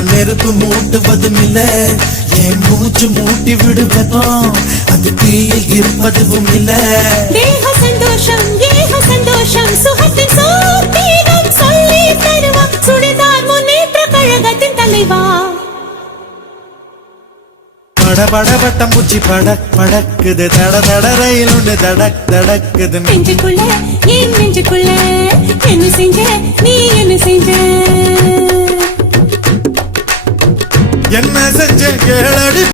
நான் நெருப்பு மூட்டுவதும் இல்ல என் மூச்சு மூட்டி விடுவதும் அது தீயில் இருப்பதும் இல்ல தேக சந்தோஷம் ஏக சந்தோஷம் சுகத்தின் சோத்தீகம் சொல்லி தருவா சுடிதார் முன்னேற்ற கழகத்தின் தலைவா பட பட்டம் பூச்சி படக் படக்குது தட தட ரயில் ஒன்று தடக் தடக்குது நெஞ்சுக்குள்ள ஏன் நெஞ்சுக்குள்ள என்ன செஞ்ச நீ என்ன செஞ்ச என்ன செஞ்ச கேளடி